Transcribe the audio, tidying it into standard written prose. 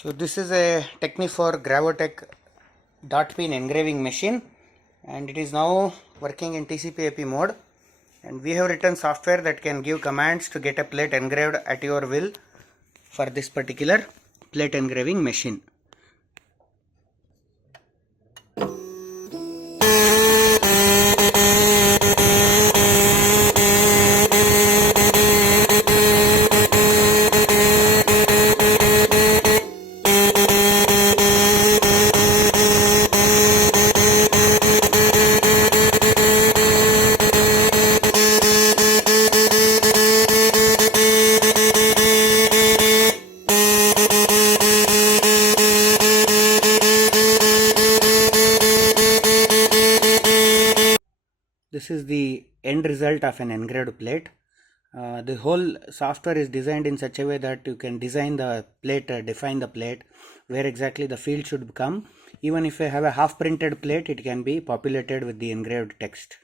So this is a Technifor Gravotech DotPeen engraving machine, and it is now working in TCP/IP mode, and we have written software that can give commands to get a plate engraved at your will for this particular plate engraving machine. This is the end result of an engraved plate. The whole software is designed in such a way that you can design the plate, define the plate, where exactly the field should come. Even if you have a half printed plate, it can be populated with the engraved text.